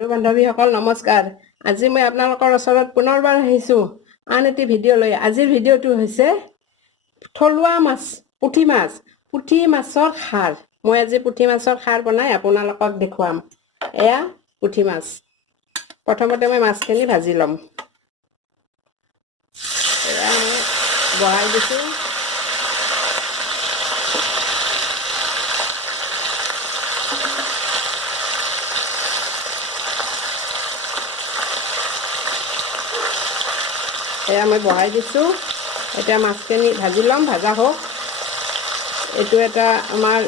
বান্ধৱীসকল নমস্কাৰ। আজি মই আপোনালোকৰ ওচৰত পুনৰবাৰ আহিছোঁ আন এটি ভিডিঅ' লৈ। আজিৰ ভিডিঅ'টো হৈছে থলুৱা মাছ, পুঠি মাছৰ খাৰ। মই আজি পুঠি মাছৰ খাৰ বনাই আপোনালোকক দেখুৱাম। এয়া পুঠি মাছ। প্ৰথমতে মই মাছখিনি ভাজি ল'ম। এয়া মই বহাই দিছোঁ। এয়া মই বহাই দিছোঁ। এতিয়া মাছখিনি ভাজি ল'ম, ভাজা হোক। এইটো এটা আমাৰ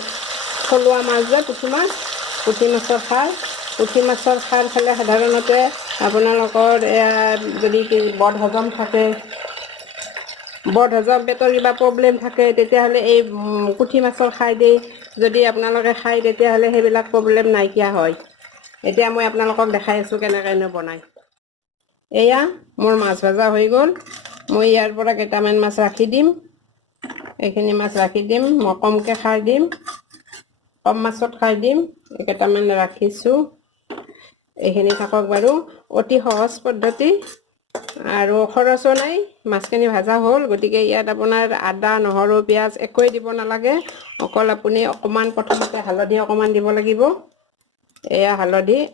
থলুৱা মাছ যে পুঠি মাছৰ খাৰ। পুঠি মাছৰ খাৰ খালে সাধাৰণতে আপোনালোকৰ যদি বদহজম থাকে, পেটৰ কিবা প্ৰব্লেম থাকে, তেতিয়াহ'লে এই পুঠি মাছৰ খাৰ দি যদি আপোনালোকে খায়, তেতিয়াহ'লে সেইবিলাক প্ৰব্লেম নাইকিয়া হয়। এতিয়া মই আপোনালোকক দেখাই আছোঁ কেনেকৈনো বনায়। এয়া মোৰ মাছ ভাজা হৈ গ'ল। মই ইয়াৰ পৰা কেইটামান মাছ ৰাখি দিম। এইখিনি মাছ ৰাখি দিম। মই কমকৈ খাৰ দিম, কম মাছত খাৰ দিম। কেইটামান ৰাখিছোঁ। এইখিনি থাকক বাৰু। অতি সহজ পদ্ধতি আৰু খৰচো নাই। মাছখিনি ভাজা হ'ল, গতিকে ইয়াত আপোনাৰ আদা, নহৰু, পিঁয়াজ একোৱেই দিব নালাগে। অকল আপুনি অকণমান প্ৰথমতে হালধি অকণমান দিব লাগিব। এয়া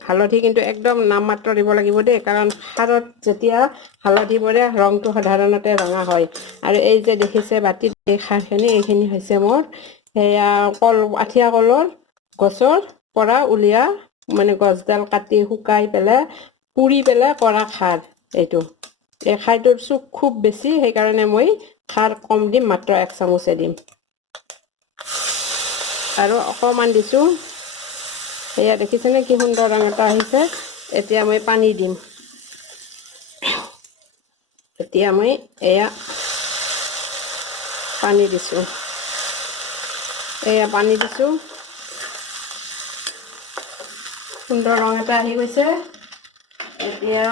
হালধি কিন্তু একদম নামমাত্ৰ দিব লাগিব দেই, কাৰণ খাৰত যেতিয়া হালধি পৰে ৰংটো সাধাৰণতে ৰঙা হয়। আৰু এই যে দেখিছে বাতিত এই খাৰখিনি, এইখিনি হৈছে মোৰ সেয়া আঠিয়া কলৰ গছৰ পৰা উলিওৱা, মানে গছডাল কাটি শুকাই পেলাই পুৰি পেলাই কৰা খাৰ। এই খাৰটোৰ চুক খুব বেছি, সেইকাৰণে মই খাৰ কম দিম, মাত্ৰ 1 চামুচে দিম আৰু অকণমান দিছোঁ। এয়া দেখিছেনে কি সুন্দৰ ৰং এটা আহিছে। এতিয়া মই পানী দিম। এতিয়া মই এয়া পানী দিছোঁ। সুন্দৰ ৰং এটা আহি গৈছে। এতিয়া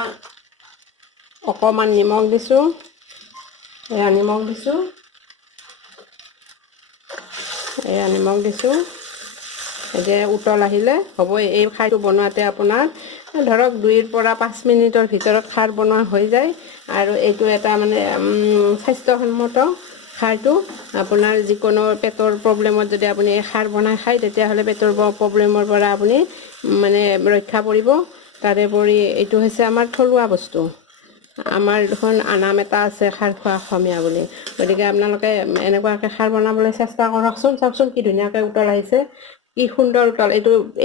অকণমান নিমখ দিছোঁ। নিমখ দিছোঁ। এতিয়া উতল আহিলে হ'ব। এই খাৰটো বনোৱাতে আপোনাৰ ধৰক 2ৰ পৰা 5 মিনিটৰ ভিতৰত খাৰ বনোৱা হৈ যায়। আৰু এইটো এটা মানে স্বাস্থ্যসন্মত খাৰটো। আপোনাৰ যিকোনো পেটৰ প্ৰব্লেমত যদি আপুনি এই খাৰ বনাই খায়, তেতিয়াহ'লে পেটৰ প্ৰব্লেমৰ পৰা আপুনি মানে ৰক্ষা পৰিব। তাৰোপৰি এইটো হৈছে আমাৰ থলুৱা বস্তু। আমাৰ দেখোন নাম এটা আছে খাৰ খোৱা অসমীয়া বুলি। গতিকে আপোনালোকে এনেকুৱাকৈ খাৰ বনাবলৈ চেষ্টা কৰকচোন। চাওকচোন কি ধুনীয়াকৈ উতল আহিছে, কি সুন্দৰ উতল।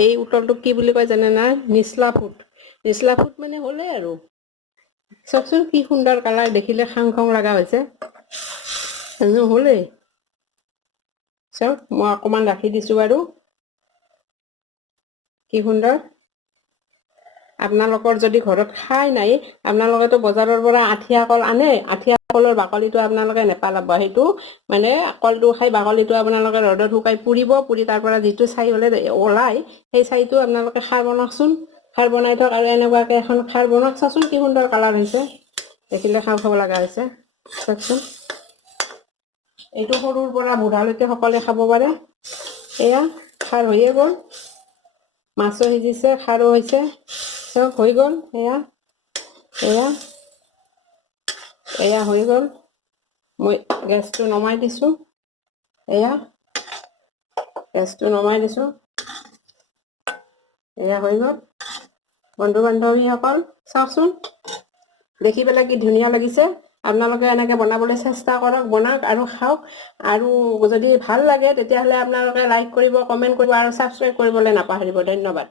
এই উতলটোক কি বুলি কয় জানে না? নিচলা ফুট মানে হ'লেই আৰু। চাওকচোন কি সুন্দৰ কালাৰ, দেখিলে খাং লগা হৈছে। হ'লেই চাওক, মই অকণমান ৰাখি দিছোঁ বাৰু। কি সুন্দৰ। আপোনালোকৰ যদি ঘৰত খাই নাই, আপোনালোকেতো বজাৰৰ পৰা আঠিয়া কল আনে। আঠিয়া কলৰ বাকলিটো আপোনালোকে নেপেলাব। সেইটো মানে কলটো খাই বাকলিটো আপোনালোকে ৰ'দত শুকাই পুৰি তাৰ পৰা যিটো ছাই ওলাই, সেই ছাইটো আপোনালোকে খাৰ বনাওকচোন। খাৰ বনাই থওক আৰু এনেকুৱাকৈ এখন খাৰ বনাওক। চাওকচোন কি সুন্দৰ কালাৰ হৈছে, দেখিলে খাব লগা হৈছে। চাওকচোন, এইটো সৰুৰ পৰা বুঢ়ালৈকে সকলোৱে খাব পাৰে। এয়া খাৰ হৈয়ে গ'ল। মাছো সিজিছে, খাৰো হৈছে, চব হৈ গ'ল। এয়া হৈ গ'ল। মই গেছটো নমাই দিছোঁ। এয়া হৈ গ'ল। বন্ধু বান্ধৱীসকল চাওকচোন, দেখি পেলাই কি ধুনীয়া লাগিছে। আপোনালোকে এনেকৈ বনাবলৈ চেষ্টা কৰক, বনাওক আৰু খাওক। আৰু যদি ভাল লাগে তেতিয়াহ'লে আপোনালোকে লাইক কৰিব, কমেণ্ট কৰিব আৰু ছাবস্ক্ৰাইব কৰিবলৈ নাপাহৰিব। ধন্যবাদ।